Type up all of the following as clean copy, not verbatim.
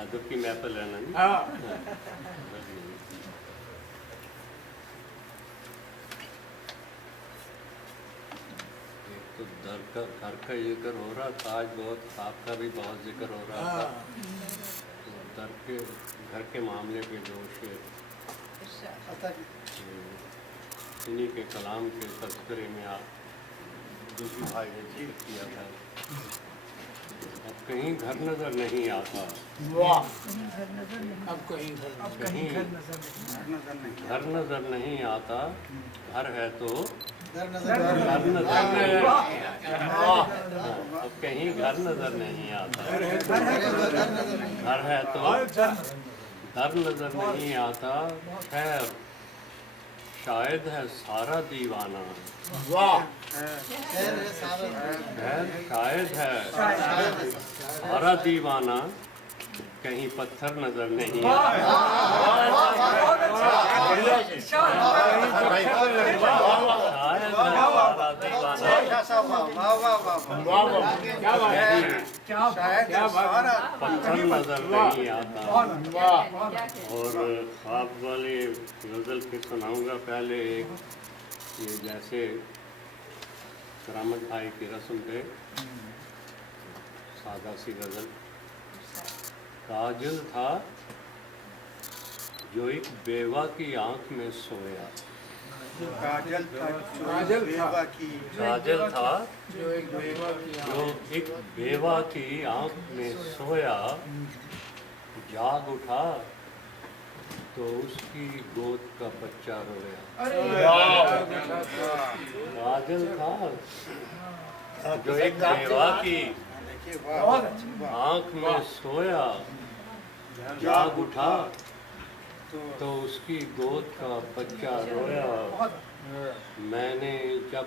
ادب کی محفل ہے نا. تو گھر کا ذکر ہو رہا تھا آج، بہت آپ کا بھی بہت ذکر ہو رہا تھا. تو گھر کے معاملے پہ جو شعر انہی کے کلام کے تذکرے میں آپ دوسری بھائی نے ذکر کیا تھا. اب کہیں گھر نظر نہیں آتا. اب کہیں گھر نظر نہیں آتا. گھر ہے تو گھر نظر اب کہیں گھر نظر نہیں آتا. گھر ہے تو گھر نظر نہیں آتا. خیر شاید ہے سارا دیوانہ. خیر شاید ہے سارا دیوانہ. کہیں پتھر نظر نہیں آتا. پتھر نظر نہیں آتا. اور خواب والی غزل پہ سناؤں گا. پہلے ایک یہ جیسے کرامت بھائی کی رسم پہ سادہ سی غزل. کاجل تھا جو ایک بیوہ کی آنکھ میں سویا. کاجل تھا جو ایک بیوہ کی آنکھ میں سویا. جاگ اٹھا تو اس کی گود کا بچہ رویا. کاجل تھا جو ایک بیوہ کی آنکھ میں سویا. جاگ اٹھا تو اس کی گود کا بچہ رویا. میں نے جب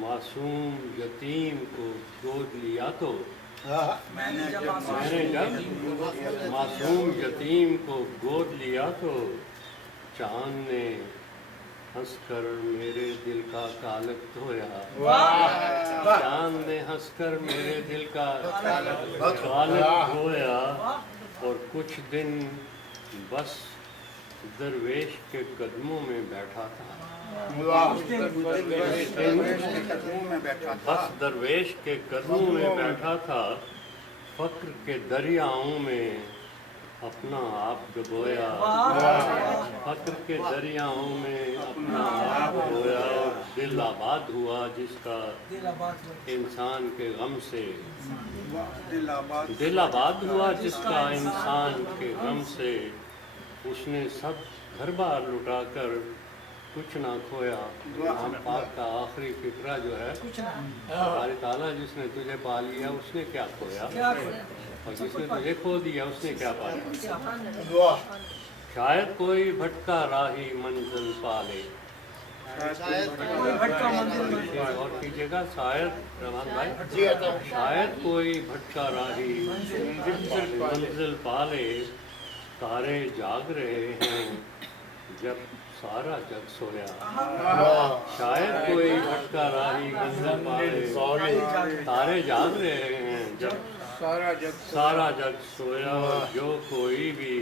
معصوم یتیم کو گود لیا تو معصوم یتیم کو گود لیا تو چاند نے ہنس کر میرے دل کا کالک دھویا. چاند نے ہنس کر میرے دل کا کالک دھویا. اور کچھ دن بس درویش کے قدموں میں بیٹھا تھا. بس درویش کے قدموں میں بیٹھا تھا. فقر کے دریاؤں میں اپنا آپ ڈبویا. فقر کے دریاؤں میں اپنا آپ ڈبویا. اور دل آباد ہوا جس کا انسان کے غم سے. دل آباد ہوا جس کا انسان کے غم سے. اس نے سب گھر بار لٹا کر کچھ نہ کھویا. ہم پاک کا آخری فقرہ جو ہے باری تعالیٰ جس نے تجھے پا لیا اس نے کیا کھویا، اور جس نے تجھے کھو دیا اس نے کیا پایا. شاید کوئی بھٹکا راہی منزل پالے. اور کیجیے گا شاید رحمان بھائی. شاید کوئی بھٹکا راہی منزل پالے. تارے جاگ رہے ہیں جب سارا جگ سویا. شاید کوئی بھٹکا راہی منزل پالے. تارے جاگ رہے ہیں جب سارا جگ سویا. اور جو کوئی بھی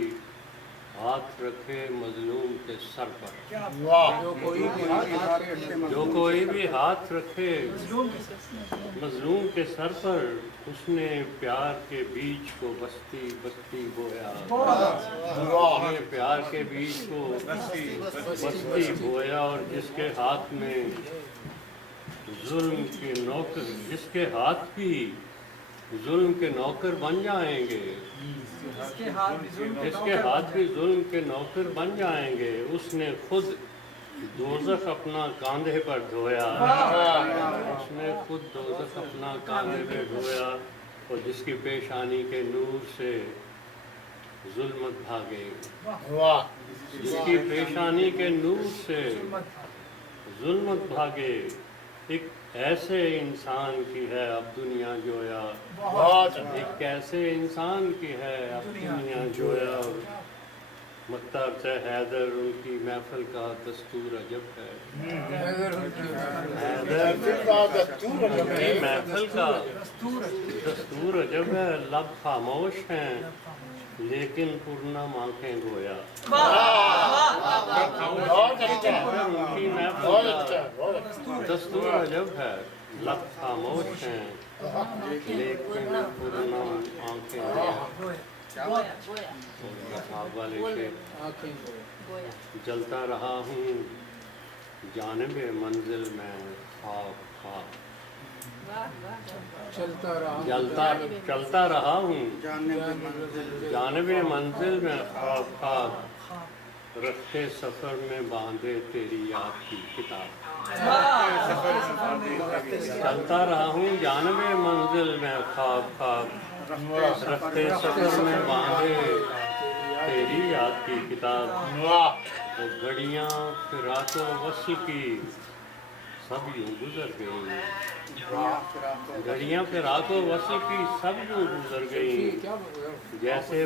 ہاتھ رکھے مظلوم کے سر پر. جو کوئی بھی ہاتھ رکھے مظلوم کے سر پر. اس نے پیار کے بیج کو بستی بستی بویا. اس نے پیار کے بیج کو بستی بویا. اور جس کے ہاتھ میں ظلم کے نوکر، جس کے ہاتھ بھی ظلم کے نوکر بن جائیں گے، جس کے ہاتھ بھی ظلم کے نوکر بن جائیں گے. اس نے خود دوزخ اپنا کاندھے پر دھویا. اس نے خود دوزخ اپنا کاندھے پہ دھویا. اور جس کی پیشانی کے نور سے ظلمت بھاگے. جس کی پیشانی کے نور سے ظلمت بھاگے. ایک ایسے انسان کی ہے اب دنیا جویا. ایک ایسے انسان کی ہے اب دنیا جویا. مختار سے حیدر ان کی محفل کا دستور عجب ہے، حیدر ان کی محفل کا دستور عجب ہے، لب خاموش ہیں لیکن پرنم آنکھیں گویا، ان کی محفل کا دستور عجب ہے، لب خاموش ہیں لیکن پرنم آنکھیں گویا۔ خواب والے شعر، جلتا رہا ہوں جانب منزل میں خواب خواب، چلتا رہا ہوں جانب منزل میں خواب خواب، رکھتے سفر میں باندھے تیری یاد کی کتاب، چلتا رہا ہوں جانب منزل میں خواب خواب، رکھتے سفر میں باندھے تیری یاد کی کتاب، وہ گھڑیاں فراق و وصل کی سب یوں گزر گئیں، گھڑیاں فراق و وصل کی سب یوں گزر گئیں، جیسے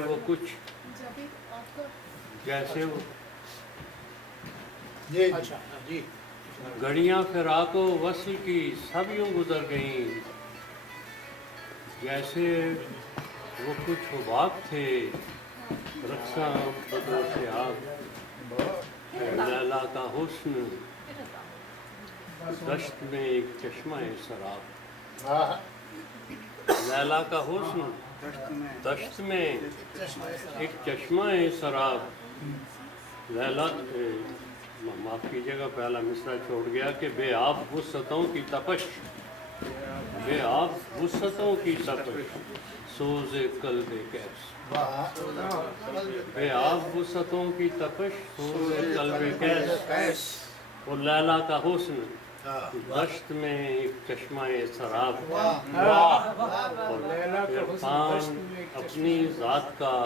وہ گھڑیاں فراق و وصل کی سب یوں گزر گئیں، جیسے وہ کچھ حباب تھے رقصاں بدوش آب، لیلا کا حسن دشت میں ایک چشمہ سراب، لیلا کا حسن دشت میں ایک چشمہ سراب، لیلا معاف کیجیے گا پہلا مصرع چھوڑ گیا کہ بے آب وسعتوں کی تپش، بے آب وسعتوں کی تپش سوز قلب کیس، بے آب وسعتوں کی تپش سوز قلب کیس، اور لیلا کا حسن دشت میں ایک چشمہ سراب، اور عرفان اپنی ذات کا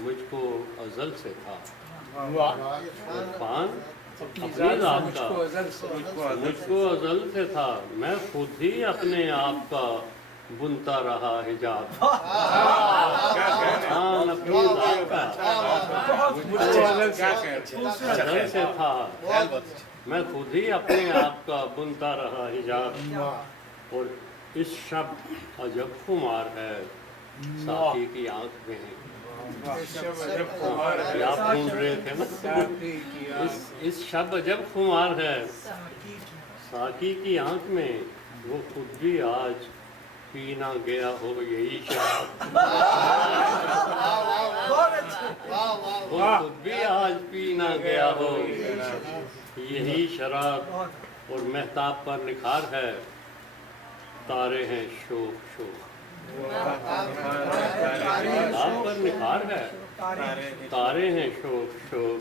مجھ کو ازل سے تھا، عرفان اپنی ذات کا مجھ کو ازل سے تھا، میں خود ہی اپنے آپ کا بنتا رہا حجاب، عرفان اپنی ذات کا ازل سے تھا، میں خود ہی اپنے آپ کا بنتا رہا حجاب، اور اس شب عجب خمار ہے ساقی کی آنکھ میں، آپ ڈھونڈ رہے تھے نا، اس شب عجب خمار ہے ساقی کی آنکھ میں، وہ خود بھی آج پی نہ گیا ہو یہی شراب، وہ خود بھی آج پی نہ گیا ہو یہی شراب، اور مہتاب پر نکھار ہے تارے ہیں شوق شوق، مہتاب پر نکھار ہے تارے ہیں شوق شوق،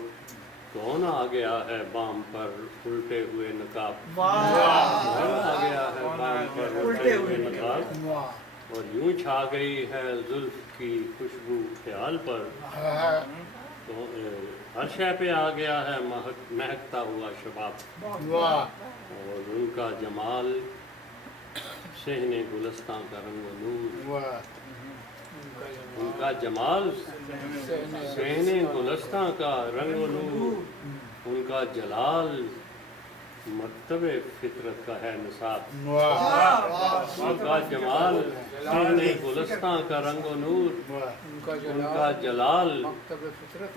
کون آ گیا ہے بام پر الٹے ہوئے نقاب، کون آ گیا ہے بام پر الٹے ہوئے نقاب، اور یوں چھا گئی ہے زلف کی خوشبو خیال پر، تو ہر شے پہ آ گیا ہے مہکتا ہوا شباب، اور ان کا جمال صحن گلستان کا رنگ و نور، ان کا جمال صحن گلستان کا رنگ و نور، ان کا جلال مکتب فطرت کا ہے نصاب، ان کا جمال صحن گلستان کا رنگ و نور، ان کا جلال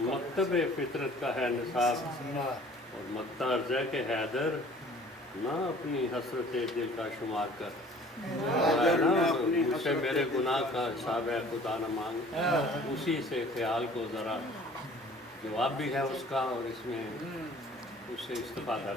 مکتب فطرت کا ہے نصاب، اور مختار ہے کہ حیدر نہ اپنی حسرت دل کا شمار کر، مجھ سے میرے گناہ کا حساب ہے خدا نہ مانگ، اسی سے خیال کو ذرا جواب بھی ہے اس کا، اور اس میں اس سے استفادہ